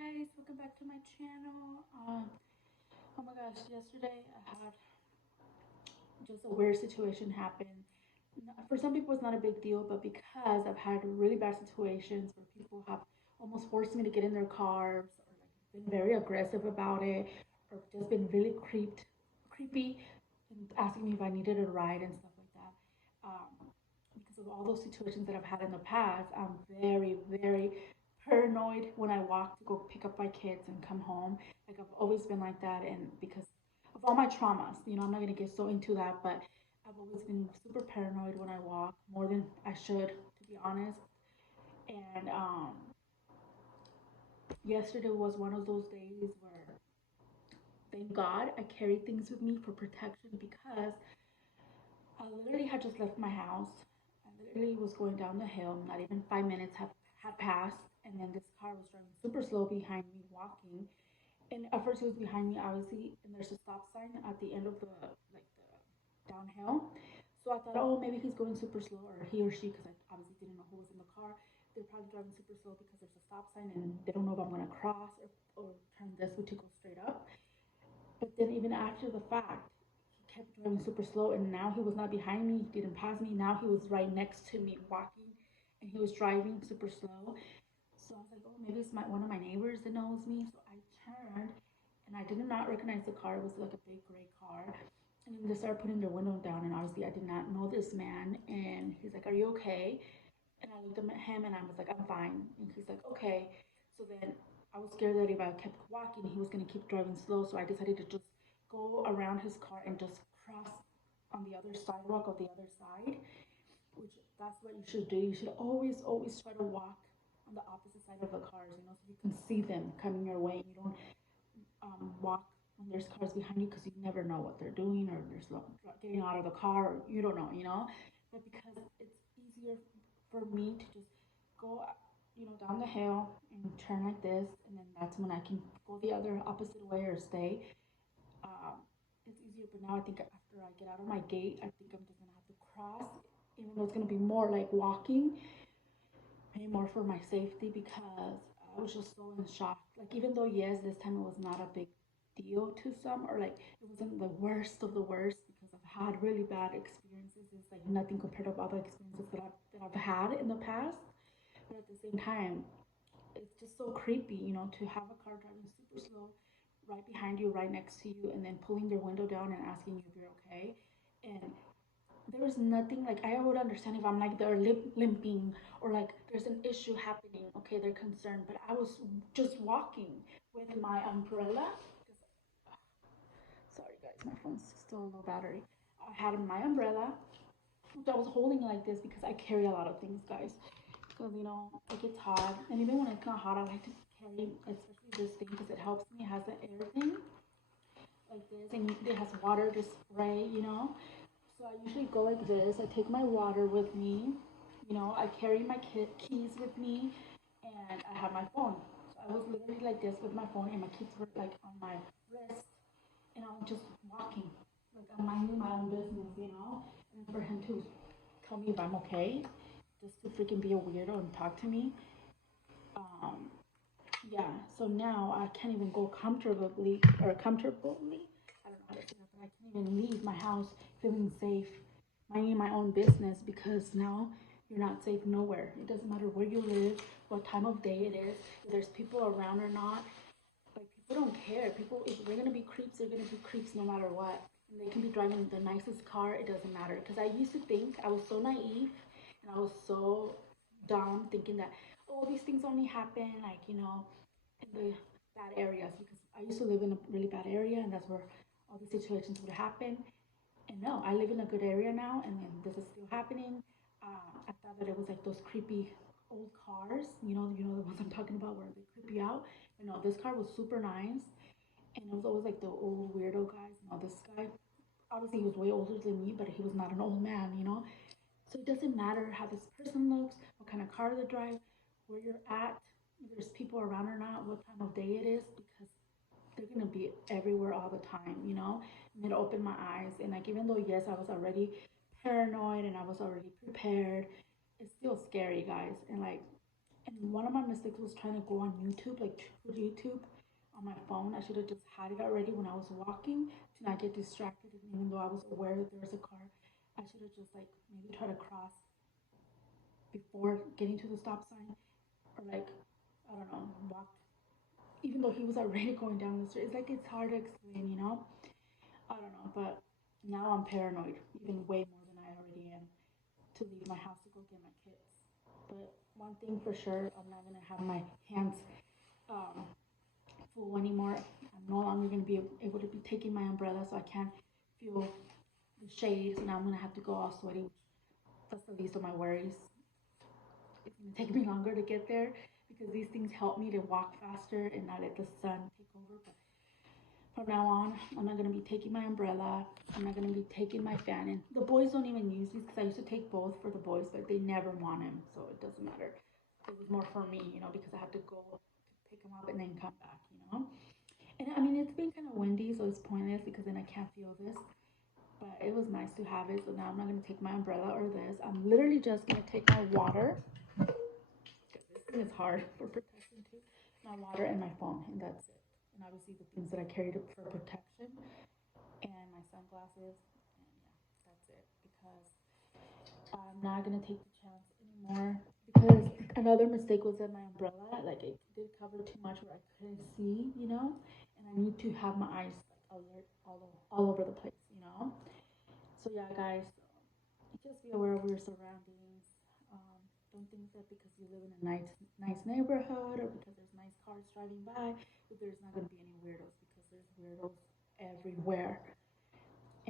guys, welcome back to my channel. Oh my gosh, yesterday I had just a weird situation happen. For some people, it's not a big deal, but because I've had really bad situations where people have almost forced me to get in their cars, or like been very aggressive about it, or just been really creepy, and asking me if I needed a ride and stuff like that. Because of all those situations that I've had in the past, I'm very paranoid when I walk to go pick up my kids and come home. Like I've always been like that, and because of all my traumas, I'm not gonna get so into that, but I've always been super paranoid when I walk, more than I should, to be honest. And yesterday was one of those days where, thank God, I carried things with me for protection because I literally had just left my house. I literally was going down the hill. Not even 5 minutes had passed, and then this car was driving super slow behind me, walking. And at first, he was behind me, obviously, and there's a stop sign at the end of the downhill. So I thought, oh, maybe he's going super slow, or he or she, because I obviously didn't know who was in the car. They're probably driving super slow because there's a stop sign and they don't know if I'm gonna cross or turn this way to go straight up. But then even after the fact, he kept driving super slow, and now he was not behind me. He didn't pass me. Now he was right next to me, walking, and he was driving super slow. So I was like, oh, maybe it's one of my neighbors that knows me. So I turned, and I did not recognize the car. It was like a big gray car. And then they started putting their window down, and obviously I did not know this man. And he's like, "Are you okay?" And I looked at him, and I was like, "I'm fine." And he's like, "Okay." So then I was scared that if I kept walking, he was gonna keep driving slow. So I decided to just go around his car and just cross on the other sidewalk of the other side, which that's what you should do. You should always try to walk on the opposite side of the cars, so you can see them coming your way. You don't walk when there's cars behind you because you never know what they're doing, or they're getting out of the car, or you don't know, But because it's easier for me to just go, down the hill and turn like this, and then that's when I can go the other opposite way or stay. Um, it's easier, but now I think after I get out of my gate, I think I'm just gonna have to cross, even though it's gonna be more like walking, pay more for my safety because I was just so in shock. Like, even though, yes, this time it was not a big deal to some, or like it wasn't the worst of the worst because I've had really bad experiences. It's like nothing compared to other experiences that I've had in the past. But at the same time, it's just so creepy, to have a car driving super slow right behind you, right next to you, and then pulling their window down and asking you if you're okay. And there was nothing, like, I would understand if I'm like they're limping, or like there's an issue happening. Okay, they're concerned, but I was just walking with my umbrella. Sorry guys, my phone's still low battery. I had my umbrella, which I was holding like this because I carry a lot of things, guys. Because it gets hot, and even when it's not hot, I like to carry, especially this thing, because it helps me. It has an air thing like this, and it has water to spray. So I usually go like this. I take my water with me. I carry my keys with me, and I have my phone. So I was literally like this with my phone, and my keys were like on my wrist, and I was just walking, like I'm minding my own business. And for him to tell me if I'm okay, just to freaking be a weirdo and talk to me. Um, yeah. So now I can't even go comfortably. I don't know how to say that, but I can't even leave my house feeling safe, minding my own business, because now you're not safe nowhere. It doesn't matter where you live, what time of day it is, if there's people around or not. Like, people don't care. People, if they're gonna be creeps, they're gonna be creeps no matter what. And they can be driving the nicest car. It doesn't matter. Because I used to think, I was so naive, and I was so dumb, thinking that, oh, these things only happen like, in the bad areas, because I used to live in a really bad area, and that's where all these situations would happen. And no, I live in a good area now, and then this is still happening. I thought that it was like those creepy old cars, the ones I'm talking about, where they creep you out. But no, this car was super nice, and it was always like the old weirdo guys. This guy, obviously, he was way older than me, but he was not an old man. So it doesn't matter how this person looks, what kind of car they drive, where you're at, if there's people around or not, what time of day it is, because they're gonna be everywhere all the time. And it opened my eyes. And like, even though, yes, I was already paranoid and I was already prepared, it's still scary, guys. And like, And one of my mistakes was trying to go on YouTube, like YouTube on my phone. I should have just had it already when I was walking to not get distracted. And even though I was aware that there was a car, I should have just like maybe try to cross before getting to the stop sign, or like, I don't know, walked. Even though he was already going down the street, it's like it's hard to explain, you know. I don't know, but now I'm paranoid, even way more than I already am, to leave my house to go get my kids. But one thing for sure, I'm not gonna have my hands um, full anymore. I'm no longer gonna be able to be taking my umbrella, so I can't feel the shades, and I'm gonna have to go all sweaty. That's the least of my worries. It's gonna take me longer to get there because these things help me to walk faster and not let the sun take over. But from now on, I'm not gonna be taking my umbrella. I'm not gonna be taking my fan. And the boys don't even use these because I used to take both for the boys, but they never want them, so it doesn't matter. It was more for me, you know, because I have to go to pick them up and then come back, you know. And I mean, it's been kind of windy, so it's pointless because then I can't feel this. But it was nice to have it, so now I'm not gonna take my umbrella or this. I'm literally just gonna take my water. This thing is hard for protection too. My water and my phone, and that's it. And obviously the things that I carried for protection, and my sunglasses, and yeah, that's it. Because I'm not gonna take the chance anymore. Because another mistake was that my umbrella, like it did cover too much where I couldn't see, you know, and I need to have my eyes like alert all over the place, you know. So yeah, guys, just be aware of your surroundings. Don't think that because you live in a nice neighborhood or because there's nice cars driving by, that there's not gonna be any weirdos because there's weirdos everywhere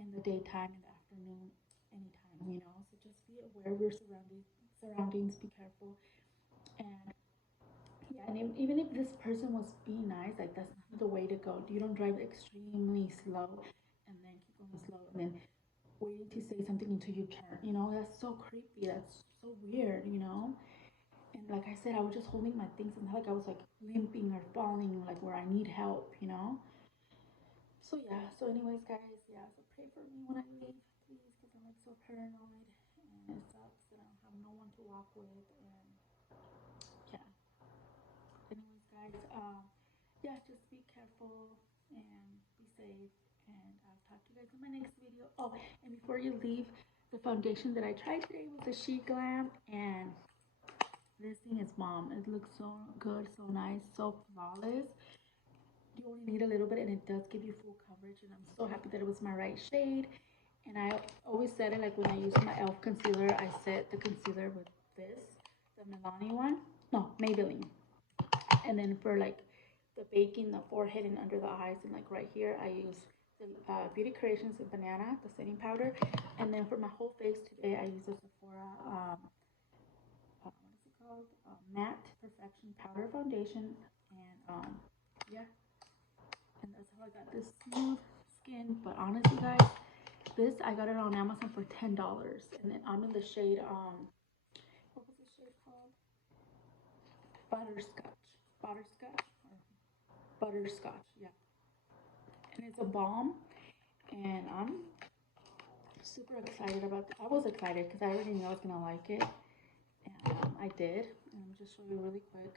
in the daytime, in the afternoon, anytime, you know. So just be aware of your surroundings. Be careful, and yeah, and even if this person was being nice, like that's not the way to go. You don't drive extremely slow and then keep going slow and then waiting to say something until you turn. You know, that's so creepy. That's so weird, you know? And like I said, I was just holding my things and like I was like limping or falling, like where I need help, you know? So yeah, so anyways, guys, yeah, so pray for me when I leave, please, because I'm like so paranoid and it sucks that I don't have no one to walk with. And yeah, anyways, guys, yeah, just be careful and be safe. And I'll talk to you guys in my next video. Oh, and before you leave, the foundation that I tried today was the sheglam, and this thing is bomb. It looks so good, so nice, so flawless. You only need a little bit, and it does give you full coverage. And I'm so happy that it was my right shade. And I always said it like when I use my e.l.f. concealer, I set the concealer with this, the Milani one. No, Maybelline. And then for like the baking, the forehead, and under the eyes, and like right here, I use the Beauty Creations Banana, the setting powder. And then for my whole face today, I use the Sephora, what is it called? Matte Perfection Powder Foundation. And yeah, and that's how I got this smooth skin. But honestly, guys, this I got it on Amazon for $10, and then I'm in the shade what was the shade called? Butterscotch, or butterscotch, yeah. And it's a balm, and I'm super excited about it. I was excited because I already knew I was gonna like it, and I did. And I'm just show you really quick.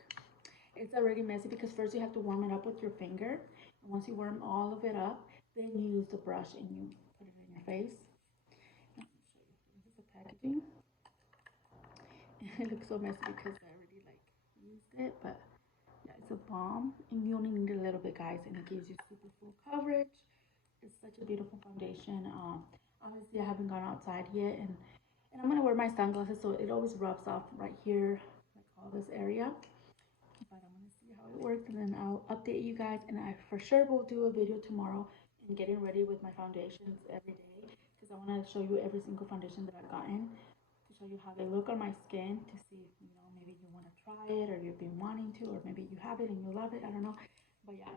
It's already messy because first you have to warm it up with your finger, and once you warm all of it up, then you use the brush and you put it in your face. Let me show you. This is the packaging. It looks so messy because I already like used it, but yeah, it's a balm, and you only need a little bit, guys, and it gives you super full coverage. It's such a beautiful foundation. Honestly, I haven't gone outside yet, and I'm gonna wear my sunglasses, so it always rubs off right here, like all this area. But I'm gonna see how it works, and then I'll update you guys. And I for sure will do a video tomorrow and getting ready with my foundations every day because I want to show you every single foundation that I've gotten to show you how they look on my skin to see if you know maybe you want to try it or you've been wanting to, or maybe you have it and you love it. I don't know, but yeah.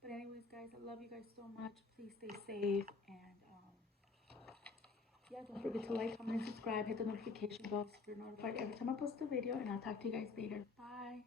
But anyways, guys, I love you guys so much. Please stay safe, and yeah, don't forget to like, comment, and subscribe. Hit the notification bell so you're notified every time I post a video. And I'll talk to you guys later. Bye.